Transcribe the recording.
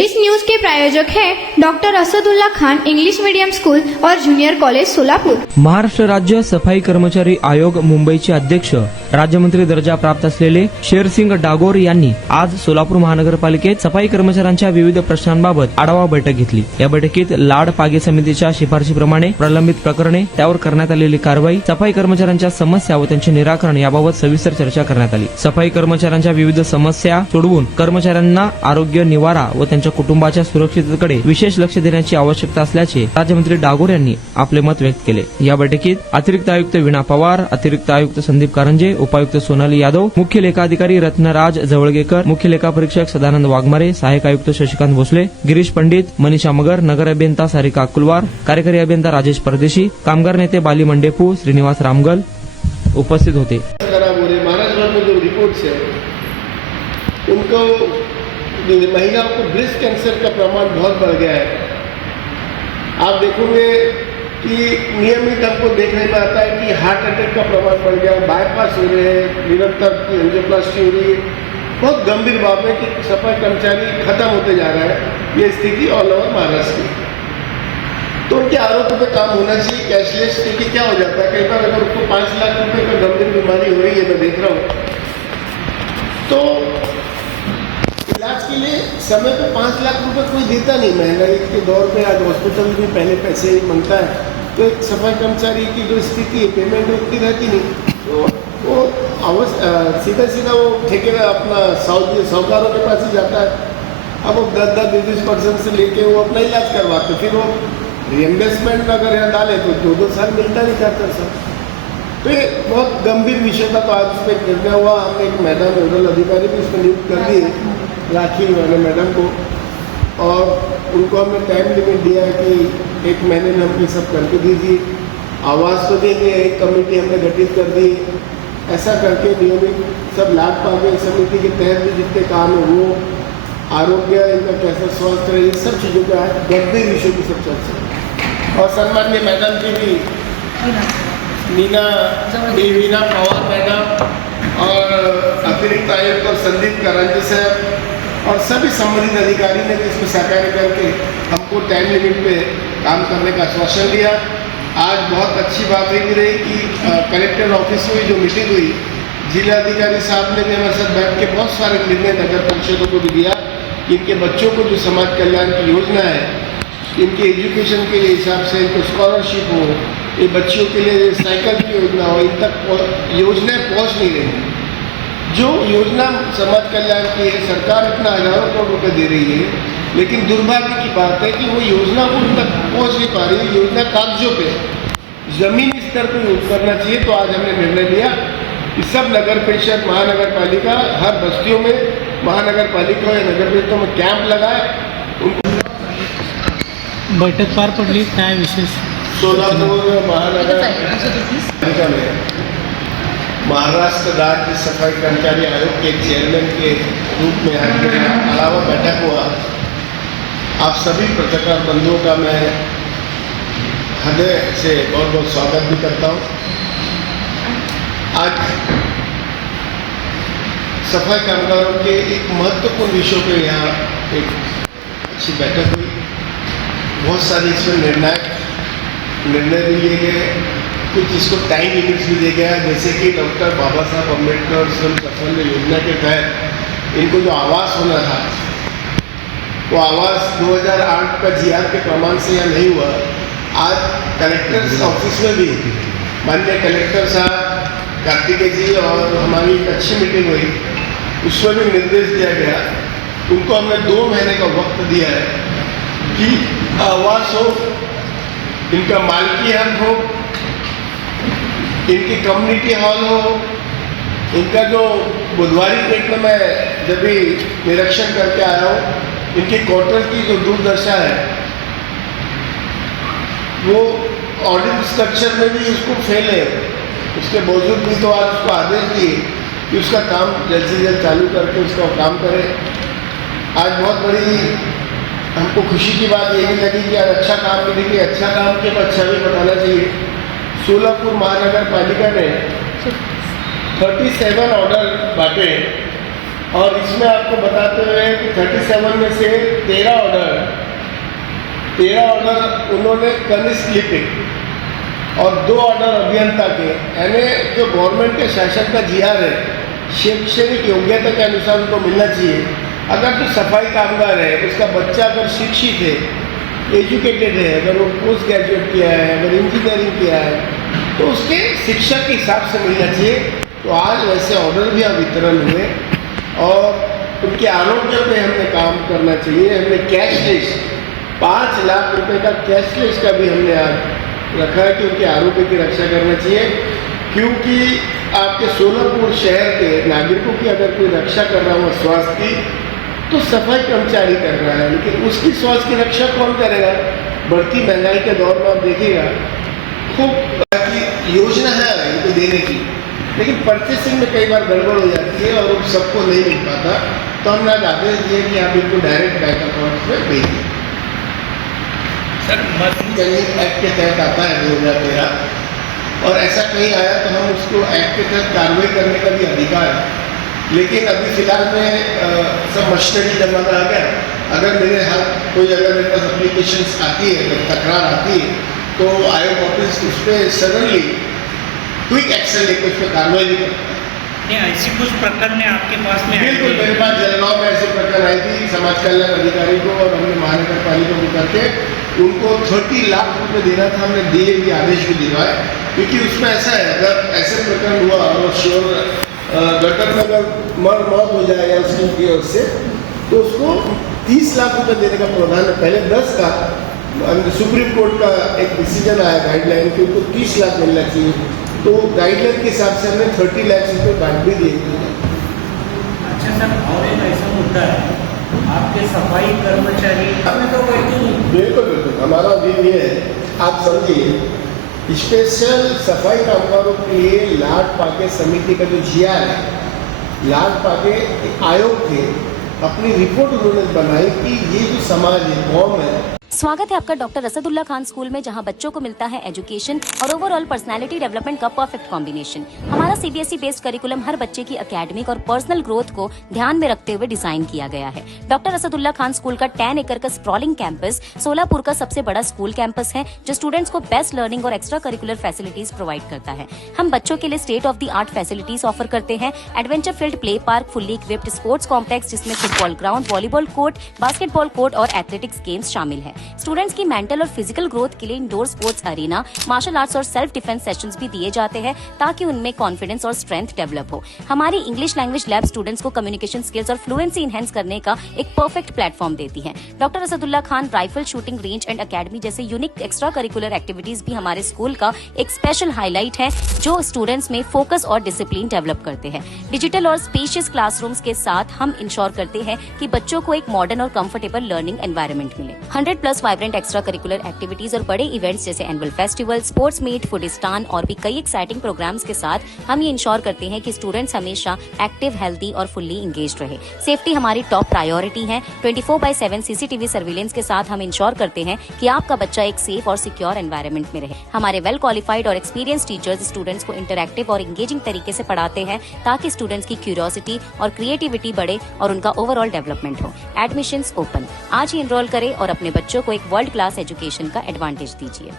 इस न्यूज के प्रायोजक हैं doctor Asadullah Khan English medium school और जूनियर कॉलेज सोलापूर। महाराष्ट्र राज्य सफाई कर्मचारी आयोग मुंबईचे अध्यक्ष राज्यमंत्री दर्जा प्राप्त असलेले शेरसिंग डागोर यांनी आज सोलापूर महानगरपालिकेत सफाई कर्मचाऱ्यांच्या विविध प्रश्नांबाबत आढावा बैठक घेतली। या बैठकीत लाड पागे समितीच्या शिफारशीप्रमाणे प्रलंबित प्रकरणे, त्यावर करण्यात आलेली कारवाई, सफाई कर्मचाऱ्यांच्या समस्या व त्यांचे निराकरण याबाबत सविस्तर चर्चा करण्यात आली। सफाई कर्मचाऱ्यांच्या विविध समस्या सोडवून कर्मचाऱ्यांना आरोग्य, निवारा व त्यांच्या कुटुंबाच्या सुरक्षिततेकडे विशेष लक्ष देण्याची आवश्यकता असल्याचे राज्यमंत्री डागोर यांनी आपले मत व्यक्त केले। या बैठकीत अतिरिक्त आयुक्त वीणा पवार, अतिरिक्त आयुक्त संदीप कारंजे, उपायुक्त सोनाली यादव, मुख्य लेखाधिकारी रत्नराज जवळगेकर, मुख्य लेखा परीक्षक सदानंद वाघमारे, सहाय्यक आयुक्त शशिकांत भोसले, गिरीश पंडित, मनीषा मगर, नगर अभियंता सारिका अकुलवार, कार्यकारी अभियंता राजेश परदेशी, कामगार नेते बाली मंडेपू, श्रीनिवास रामगल उपस्थित होते। महाराष्ट्र में जो रिपोर्ट्स है उनको महिलाओं को ब्रेस्ट कैंसर का प्रमाण बहुत बढ़ गया है। आप देखोगे कि नियमित हमको देखने में आता है कि हार्ट अटैक का प्रमाण बढ़ गया, बाईपास हो रहे हैं, निरंतर की एंजियोप्लास्टी हो रही है। बहुत गंभीर बात है कि सफाई कर्मचारी खत्म होते जा रहा है। ये स्थिति ऑल ओवर महाराष्ट्र की। तो उनके आरोग्य पे काम होना चाहिए कैशलेस, क्योंकि क्या हो जाता है कई बार अगर उसको 5 लाख रुपए का गंभीर बीमारी हो रही है, मैं देख रहा हूँ, तो इलाज के लिए समय पे 5 लाख रुपए कोई देता नहीं। महंगाई के दौर पे आज हॉस्पिटल भी पहले पैसे ही मांगता है, तो एक सफाई कर्मचारी की जो स्थिति है पेमेंट उतनी रहती नहीं, तो वो सीधा वो ठेके अपना साहूकारों के पास ही जाता है। अब वो 10-20% से लेके वो अपना इलाज करवाते, फिर वो रिएम्बर्समेंट अगर यहाँ डाले तो 2-2 साल मिलता नहीं, 4-4 साल। तो ये बहुत गंभीर विषय था। तो आज उस पर निर्णय हुआ, हमने एक मैडम नोडल अधिकारी भी उसमें नियुक्त कर दी, राखी वाले मैडम को, और उनको हमने टाइम लिमिट दिया है कि 1 महीने में हम ये सब करके दीजिए। आवाज़ तो देंगे, एक कमेटी हमने गठित कर दी। ऐसा करके नियमित सब लाड पागे समिति के तहत भी जितने काम है वो, आरोग्य, इनका कैसे स्वास्थ्य है, ये सब चीज़ों का आज गंभीर विषय की सब चर्चा। और सम्माननीय मैडम की भी वीणा पवार मैडम और अतिरिक्त आयुक्त और संदीप कारंजे साहब और सभी संबंधित अधिकारी ने इसमें सहकार्य करके हमको टाइम लिमिट पे काम करने का आश्वासन दिया। आज बहुत अच्छी बात ये रही कि कलेक्टर ऑफिस में जो मीटिंग हुई, जिला अधिकारी साहब ने भी हमारे साथ बैठ के बहुत सारे निर्णय नगर परिषदों को भी दिया कि इनके बच्चों को जो समाज कल्याण की योजना है, इनके एजुकेशन के हिसाब से इनको स्कॉलरशिप हो, ये बच्चियों के लिए साइकिल की योजना हो, इन तक योजनाएं पहुँच नहीं रही। जो योजना समाज कल्याण की है, सरकार इतना हजारों करोड़ रुपए दे रही है, लेकिन दुर्भाग्य की बात है कि वो योजना को उन तक पहुँच नहीं पा रही है। योजना कागजों पे, जमीनी स्तर पर यूज करना चाहिए। तो आज हमने निर्णय लिया कि सब नगर परिषद, महानगर पालिका, हर बस्तियों में महानगर पालिका या नगर परिषदों में कैंप लगाए। बैठक पार पडली, काय विशेष? सोलापुर महानगर पालिका में महाराष्ट्र राज्य सफाई कर्मचारी आयोग के चेयरमैन के रूप में आज अलावा बैठक हुआ। आप सभी पत्रकार बंधुओं का मैं हृदय से बहुत बहुत स्वागत भी करता हूँ। आज सफाई कामगारों के एक महत्वपूर्ण विषय पे यहाँ एक अच्छी बैठक हुई। बहुत सारे इसमें निर्णय लिए गए, कुछ इसको टाइम लिमिट्स भी दिया गया, जैसे कि डॉक्टर बाबा साहब अम्बेडकर श्रम साफल्य योजना के तहत इनको जो आवास होना था, वो आवास 2008 का GR के प्रमाण से यहाँ नहीं हुआ। आज कलेक्टर ऑफिस में भी माननीय कलेक्टर साहब कार्तिकेय जी और हमारी एक अच्छी मीटिंग हुई, उसमें भी निर्देश दिया गया। उनको हमने 2 महीने का वक्त दिया है कि आवास हो, इनका मालकी हक हो, इनकी कम्युनिटी हॉल हो, इनका जो बुधवारी पेट में मैं जब भी निरीक्षण करके आया हूँ, इनकी क्वार्टर की जो दुर्दशा है, वो ऑडिट स्ट्रक्चर में भी उसको फेल है। उसके बावजूद भी तो आज उसको आदेश दिए कि उसका काम जल्द से जल्द चालू करके उसका काम करे। आज बहुत बड़ी हमको खुशी की बात ये भी लगी कि आज अच्छा काम भी देखिए, अच्छा काम के अच्छा भी बताना चाहिए। सोलापुर महानगर पालिका ने 37 ऑर्डर बांटे और इसमें आपको बताते हुए कि 37 में से 13 ऑर्डर उन्होंने कनिष्ठ लिपिक और 2 ऑर्डर अभियंता के, यानी जो गवर्नमेंट के शासन का जीआर है शैक्षणिक योग्यता के अनुसार उनको मिलना चाहिए। अगर तो सफाई कामगार है, उसका बच्चा अगर शिक्षित है, एजुकेटेड है, अगर वो पोस्ट ग्रेजुएट किया है, अगर इंजीनियरिंग किया है, तो उसके शिक्षा के हिसाब से मिलना चाहिए। तो आज वैसे ऑर्डर भी वितरण हुए और उनके आरोग्य पे हमने काम करना चाहिए। हमने कैश लिस्ट 5 लाख रुपए का कैश लिस्ट का भी हमने आज रखा है कि उनके आरोग्य की रक्षा करना चाहिए, क्योंकि आपके सोलापुर शहर के नागरिकों की अगर कोई रक्षा कर रहा हो स्वास्थ्य की, तो सफाई कर्मचारी कर रहा है, लेकिन उसकी स्वास्थ्य की रक्षा कौन करेगा? बढ़ती महंगाई के दौर में आप देखिएगा खूब योजना है इनको देने की, लेकिन परचेसिंग में कई बार गड़बड़ हो जाती है और सबको नहीं मिल पाता। तो हमने आज आदेश दिए कि आप इनको डायरेक्ट बैंक अकाउंट में भेजिए। सर कहीं एक्ट के तहत आता है 2013, और ऐसा कहीं आया तो हम उसको एक्ट के तहत कार्रवाई करने का भी अधिकार है। लेकिन अभी फिलहाल में सब मशीनरी जमाना आ गया। अगर मेरे हाथ अगर मेरे पास अप्लीकेशंस आती है, अगर तकरार आती है, तो आयोग ऑफिस उस पर सडनली क्विक एक्शन लेकर उस पर कार्रवाई भी करता है। नहीं, ऐसी कुछ प्रकरण आपके पास में? बिल्कुल, मेरे पास जलगांव में ऐसे प्रकरण आई थी। समाज कल्याण अधिकारी को और हमने महानगर पालिका को करके उनको 30 लाख रुपए देना था, हमने दिए भी, आदेश भी दिलवाए। क्योंकि उसमें ऐसा है, अगर ऐसे प्रकरण हुआ और श्योर गटर में अगर मौत हो जाए या उसकी ओर से, तो उसको 30 लाख रुपए देने का प्रावधान है। पहले 10 का सुप्रीम कोर्ट का एक डिसीजन आया गाइडलाइन कि उनको 30 लाख मिलना चाहिए। तो गाइडलाइन के हिसाब से हमने 30 लाख रुपये बांट भी दिए। अच्छा सर, और एक ऐसा मुद्दा है, आपके सफाई कर्मचारी बिल्कुल हमारा दिन ये है, आप समझिए, स्पेशल सफाई कामगारों के लिए लाड पाके समिति का जो जीआर है, लाड पाके आयोग थे, अपनी रिपोर्ट उन्होंने बनाई कि ये जो समाज है, कौम है। स्वागत है आपका डॉक्टर असदुल्ला खान स्कूल में, जहां बच्चों को मिलता है एजुकेशन और ओवरऑल पर्सनालिटी डेवलपमेंट का परफेक्ट कॉम्बिनेशन। हमारा सीबीएसई बेस्ड करिकुलम हर बच्चे की एकेडमिक और पर्सनल ग्रोथ को ध्यान में रखते हुए डिजाइन किया गया है। डॉक्टर असदुल्ला खान स्कूल का 10 एकड़ का स्प्रॉलिंग कैंपस सोलापुर का सबसे बड़ा स्कूल कैंपस है, जो स्टूडेंट्स को बेस्ट लर्निंग और एक्स्ट्रा करिकुलर फैसिलिटीज प्रोवाइड करता है। हम बच्चों के लिए state of the art facilities offer करते हैं। Adventure field play park, fully equipped sports complex जिसमें football ground, volleyball court, basketball court और एथलेटिक्स गेम्स शामिल है। स्टूडेंट्स की मेंटल और फिजिकल ग्रोथ के लिए indoor sports arena, martial arts और सेल्फ डिफेंस सेशंस भी दिए जाते हैं, ताकि उनमें कॉन्फिडेंस और स्ट्रेंथ डेवलप हो। हमारी इंग्लिश लैंग्वेज लैब स्टूडेंट्स को कम्युनिकेशन स्किल्स और फ्लुएंसी इनहेंस करने का एक परफेक्ट प्लेटफॉर्म देती है। Doctor Asadullah Khan rifle shooting range and academy जैसे यूनिक एक्स्ट्रा करिकुलर एक्टिविटीज भी हमारे स्कूल का एक स्पेशल हाईलाइट है, जो स्टूडेंट्स में फोकस और डिसिप्लिन डेवलप करते हैं। डिजिटल और स्पेशियस क्लासरूम्स के साथ हम इंश्योर करते हैं कि बच्चों को एक मॉडर्न और कंफर्टेबल लर्निंग एनवायरनमेंट मिले। 100+ वाइब्रेंट एक्स्ट्रा करिकुलर एक्टिविटीज और बड़े इवेंट्स जैसे एनुअल फेस्टिवल, स्पोर्ट्स मीट, फूडिस्तान और भी कई एक्साइटिंग प्रोग्राम्स के साथ हम ये इंश्योर करते हैं कि स्टूडेंट्स हमेशा एक्टिव, हेल्दी और फुल्ली इंगेज्ड रहे। सेफ्टी हमारी टॉप प्रायोरिटी है। 24/7 सीसीटीवी सर्विलेंस के साथ हम इंश्योर करते हैं कि आपका बच्चा एक सेफ और सिक्योर एनवायरनमेंट में रहे। हमारे वेल क्वालिफाइड और एक्सपीरियंस टीचर्स स्टूडेंट्स को इंटरैक्टिव और इंगेजिंग तरीके से पढ़ाते हैं, ताकि स्टूडेंट्स की क्यूरियोसिटी और क्रिएटिविटी बढ़े और उनका ओवरऑल डेवलपमेंट हो। एडमिशंस ओपन, आज ही एनरोल करें और अपने बच्चों को एक वर्ल्ड क्लास एजुकेशन का एडवांटेज दीजिए।